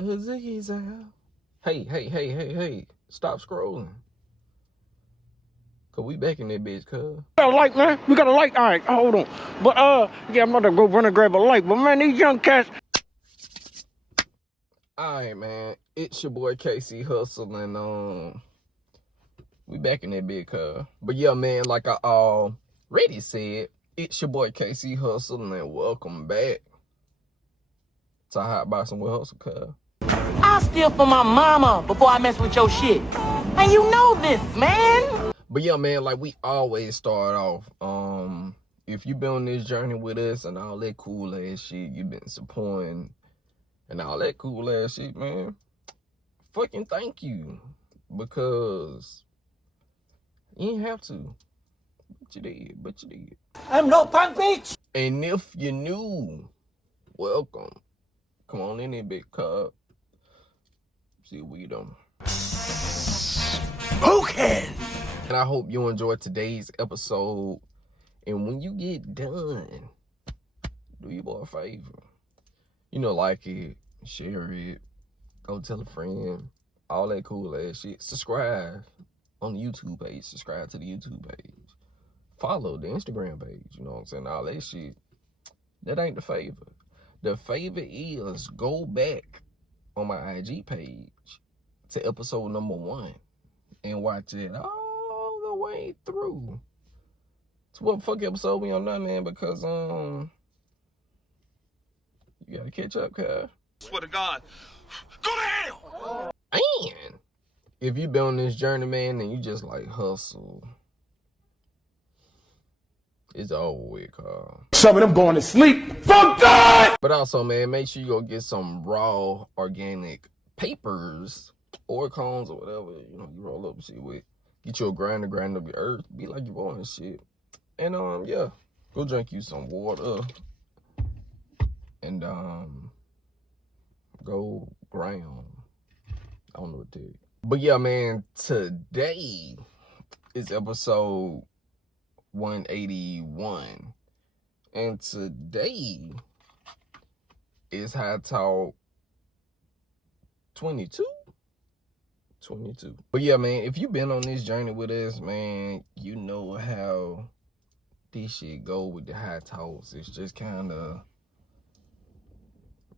Ziggy's out. Hey. Stop scrolling. Cause we back in that bitch, cuz. Got a light, man. We got a light. All right, hold on. But yeah, I'm about to go run and grab a light. But man, these young cats. Alright, man. It's your boy KC Hussle, and we back in that bitch, cuz. But yeah, man, like I already said, it's your boy KC Hussle, and welcome back to Hotboxing with Hussle, cuz. I steal for my mama before I mess with your shit. And you know this, man. But yeah, man, like we always start off, if you've been on this journey with us and all that cool ass shit, you've been supporting and all that cool ass shit, man, fucking thank you. Because you didn't have to. But you did. I'm no punk bitch. And if you're new, welcome. Come on in there, big cub. See what we done. Okay. And I hope you enjoyed today's episode. And when you get done, do your boy a favor. You know, like it, share it, go tell a friend, all that cool ass shit. Subscribe on the YouTube page. Subscribe to the YouTube page. Follow the Instagram page. You know what I'm saying? All that shit. That ain't the favor. The favor is go back on my IG page to episode number 1 and watch it all the way through. So what fuck episode we on now, man? Because you gotta catch up, cuz. Swear to God, go to hell! And if you been on this journey, man, and you just like hustle, it's over with, cuz. Some of them going to sleep. Fuck God! But also, man, make sure you go get some raw organic papers or cones or whatever, you know, you roll up and shit with. Get you a grind up your earth. Be like you born and shit. And yeah, go drink you some water. And go ground. I don't know what to tell you. But yeah, man, today is episode 181. And today is High Talk 22. But yeah, man, if you've been on this journey with us, man, you know how this shit go with the high talks. It's just kind of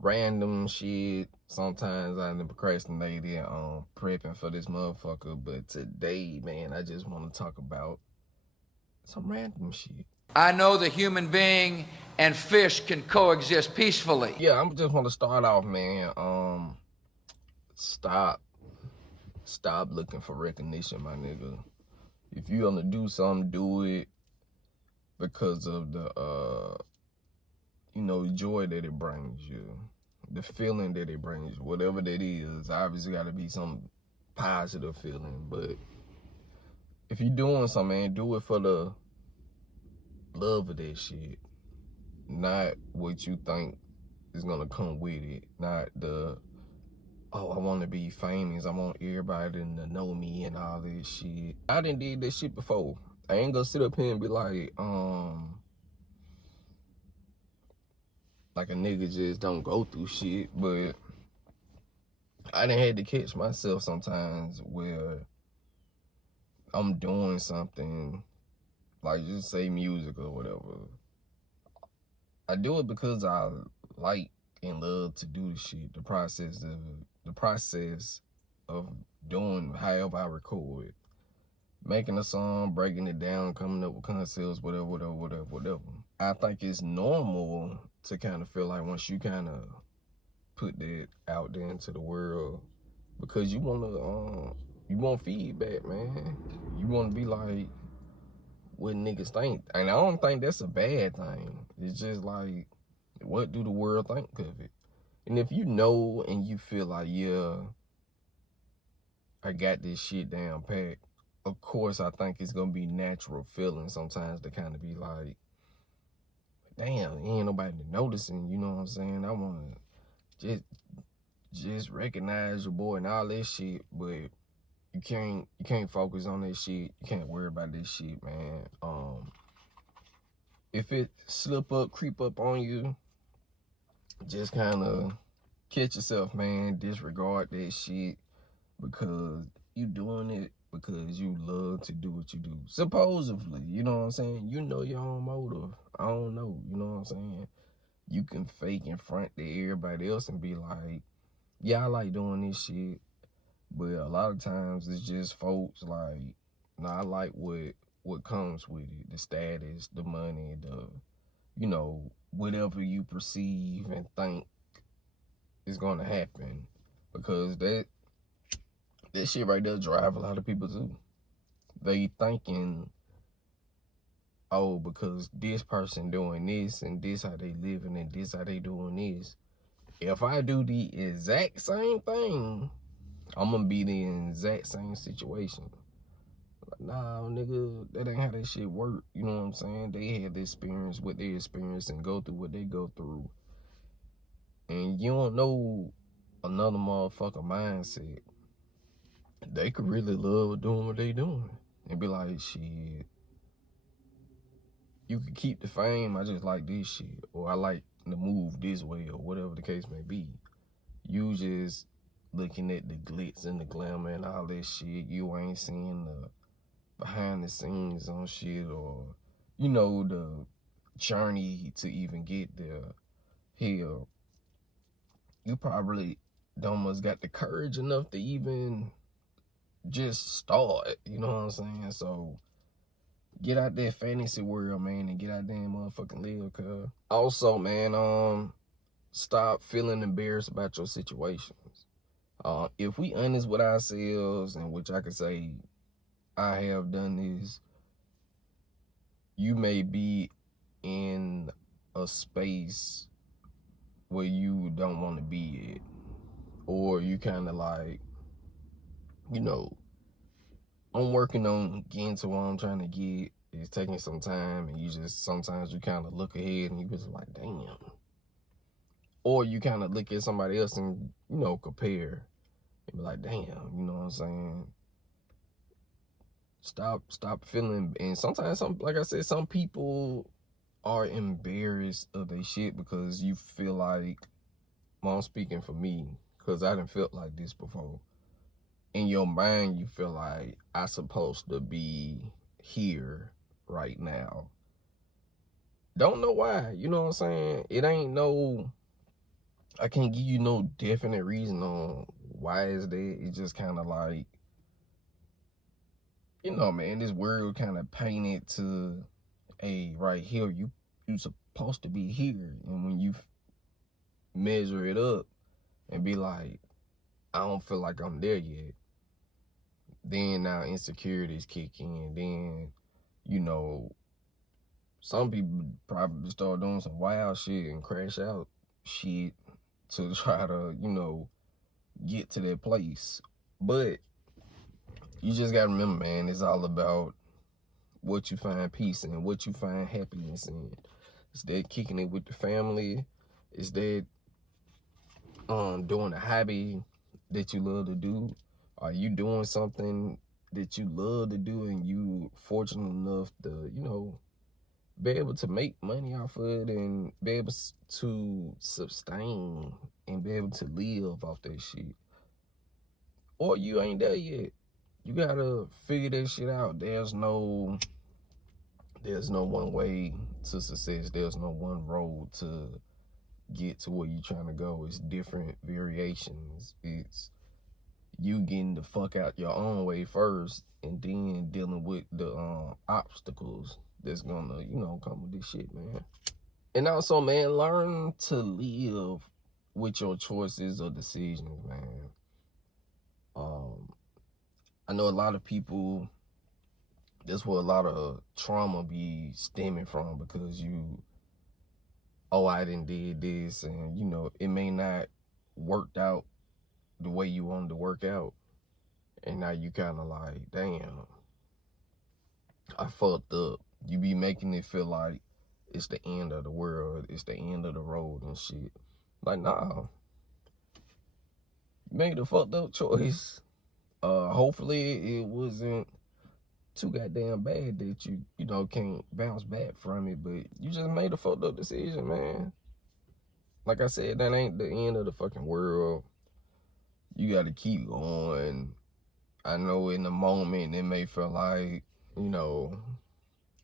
random shit. Sometimes I end up procrastinating on prepping for this motherfucker. But today, man, I just want to talk about some random shit. I know the human being and fish can coexist peacefully. Yeah, I just want to start off, man. Stop looking for recognition, my nigga. If you gonna do something, do it because of the joy that it brings you, the feeling that it brings you, whatever that is. Obviously gotta be some positive feeling, but if you're doing something, man, do it for the love of that shit, not what you think is gonna come with it, not the, oh, I want to be famous, I want everybody to know me and all this shit. I done did this shit before. I ain't gonna sit up here and be like a nigga just don't go through shit, but I done had to catch myself sometimes where I'm doing something, like just say music or whatever. I do it because I like and love to do the shit, the process of doing however I record, making a song, breaking it down, coming up with concepts, whatever. I think it's normal to kind of feel like once you kind of put that out there into the world, because you want feedback, man. You want to be like what niggas think. And I don't think that's a bad thing. It's just like, what do the world think of it? And if you know and you feel like, yeah, I got this shit down pat, of course I think it's gonna be natural feeling sometimes to kind of be like, damn, ain't nobody noticing, you know what I'm saying? I wanna just recognize your boy and all that shit, but you can't focus on that shit. You can't worry about this shit, man. If it creep up on you, just kind of catch yourself, man. Disregard that shit because you doing it because you love to do what you do. Supposedly, you know what I'm saying? You know your own motive. I don't know, you know what I'm saying? You can fake in front to everybody else and be like, yeah, I like doing this shit. But a lot of times it's just folks like, nah, I like what comes with it. The status, the money, whatever you perceive and think is gonna happen. Because that shit right there drive a lot of people too. They thinking, oh, because this person doing this and this how they living and this how they doing this. If I do the exact same thing, I'm gonna be in the exact same situation. Like, nah, nigga, that ain't how that shit work. You know what I'm saying? They had the experience what they experience and go through what they go through. And you don't know another motherfucker mindset. They could really love doing what they doing. And be like, shit, you could keep the fame, I just like this shit. Or I like to move this way, or whatever the case may be. You just looking at the glitz and the glamour and all that shit. You ain't seeing the behind the scenes on shit, or the journey to even get there. Hell, you probably almost got the courage enough to even just start, you know what I'm saying? So get out that fantasy world, man, and get out there and motherfucking live, cuz. Also, man, stop feeling embarrassed about your situations. If we honest with ourselves, and which I could say I have done this, you may be in a space where you don't want to be at, or you kind of like, I'm working on getting to where I'm trying to get. It's taking some time, and sometimes you kind of look ahead and you just like, damn. Or you kind of look at somebody else and, compare and be like, damn, you know what I'm saying? Stop feeling, and sometimes like I said, some people are embarrassed of their shit because you feel like, well, I'm speaking for me, because I done felt like this before. In your mind, you feel like I supposed to be here right now. Don't know why, you know what I'm saying? It ain't I can't give you no definite reason on why is that. It's just kind of like, man, this world kind of painted to, hey, right here, you supposed to be here. And when you measure it up and be like, I don't feel like I'm there yet, then now insecurities kick in. Then, some people probably start doing some wild shit and crash out shit to try to, get to that place. But you just gotta remember, man, it's all about what you find peace in, what you find happiness in. Is that kicking it with the family? Is that doing a hobby that you love to do? Are you doing something that you love to do and you fortunate enough to, be able to make money off of it and be able to sustain and be able to live off that shit? Or you ain't there yet. You gotta figure that shit out. There's no one way to success. There's no one road to get to where you're trying to go. It's different variations. It's you getting the fuck out your own way first, and then dealing with the obstacles that's gonna, come with this shit, man. And also, man, learn to live with your choices or decisions, man. I know a lot of people, that's where a lot of trauma be stemming from, because I didn't did this, and it may not worked out the way you wanted to work out, and now you kind of like, damn, I fucked up. You be making it feel like it's the end of the world, it's the end of the road and shit. Like, nah, you made a fucked up choice. Hopefully it wasn't too goddamn bad that you can't bounce back from it, but you just made a fucked up decision, man. like I said, that ain't the end of the fucking world. You gotta keep going. I know in the moment it may feel like, you know,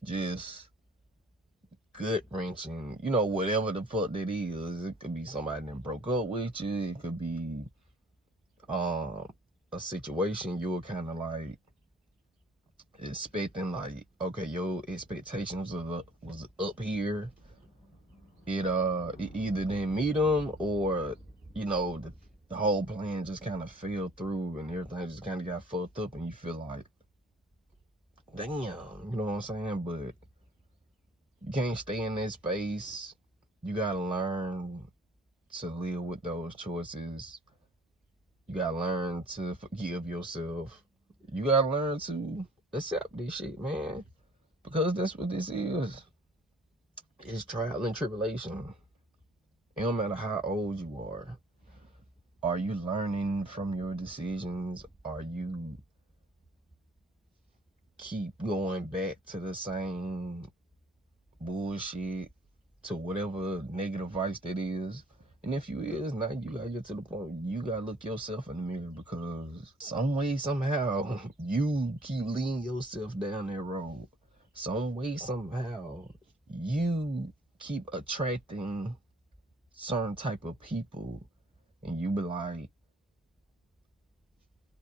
just gut wrenching, you know, whatever the fuck that is. It could be somebody that broke up with you. It could be a situation you're kind of like expecting, like, okay, your expectations was up here. It either didn't meet them, or you know, the whole plan just kind of fell through and everything just kind of got fucked up, and you feel like, damn, you know what I'm saying? But you can't stay in that space. You gotta learn to live with those choices. You gotta learn to forgive yourself. You gotta learn to accept this shit, man, because that's what this is. It's trial and tribulation. It don't matter how old you are. Are you learning from your decisions? Are you keep going back to the same bullshit, to whatever negative vice that is? And if you is, now you gotta get to the point where you gotta look yourself in the mirror, because some way, somehow, you keep leading yourself down that road. Some way, somehow, you keep attracting certain type of people, and you be like,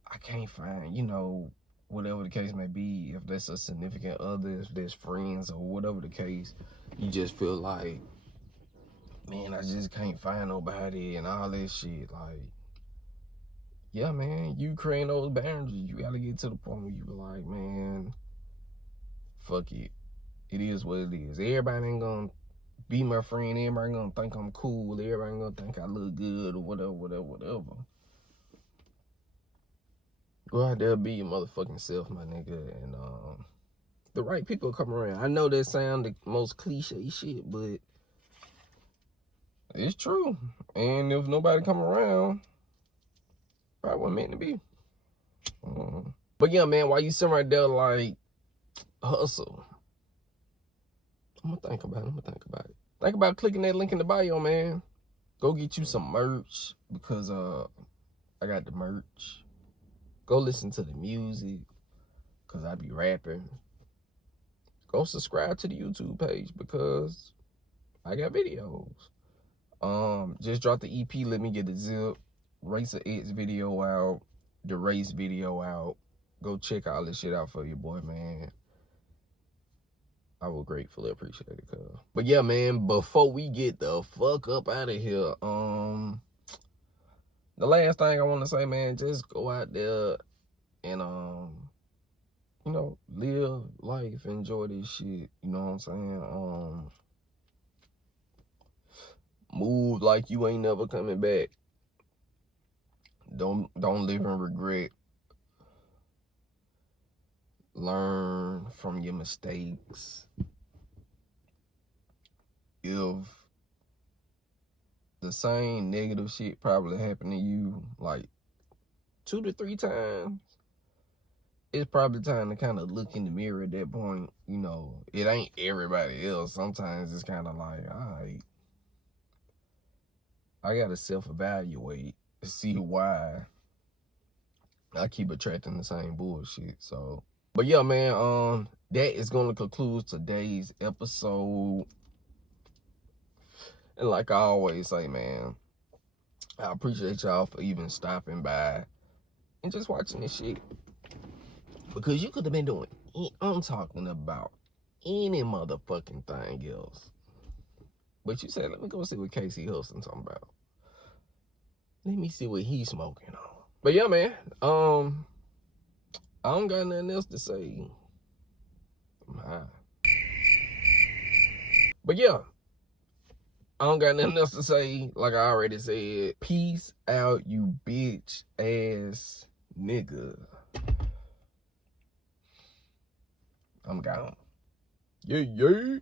I can't find, you know, whatever the case may be, if that's a significant other, if that's friends or whatever the case, you just feel like, man, I just can't find nobody and all that shit. Like, yeah, man, you create those boundaries. You gotta get to the point where you be like, man, fuck it. It is what it is. Everybody ain't gonna be my friend. Everybody gonna think I'm cool. Everybody gonna think I look good or whatever. Go out there, be your motherfucking self, my nigga, and the right people come around. I know that sound the most cliche shit, but it's true. And if nobody come around, probably wasn't meant to be. But yeah, man, while you sitting right there like, hustle, I'm gonna think about it. Think about clicking that link in the bio, man. Go get you some merch, because I got the merch. Go listen to the music, because I be rapping. Go subscribe to the YouTube page, because I got videos. Just dropped the EP, Let Me Get the Zip, Racer X video out, the race video out. Go check all this shit out for your boy, man. I will gratefully appreciate it, cuz. But yeah, man, before we get the fuck up out of here, the last thing I want to say, man, just go out there and you know, live life, enjoy this shit. You know what I'm saying? Move like you ain't never coming back. Don't live in regret. Learn from your mistakes. If the same negative shit probably happened to you like 2 to 3 times, it's probably time to kind of look in the mirror at that point. You know, it ain't everybody else. Sometimes it's kind of like, all right, I gotta self-evaluate to see why I keep attracting the same bullshit. So, but yeah, man, that is gonna conclude today's episode. And like I always say, man, I appreciate y'all for even stopping by and just watching this shit. Because you could have been doing, I'm talking about any motherfucking thing else. But you said, let me go see what Casey Hussle talking about. Let me see what he's smoking on. But yeah, man, I don't got nothing else to say. I'm high. But yeah, I don't got nothing else to say. Like I already said, peace out, you bitch ass nigga. I'm gone. Yeah.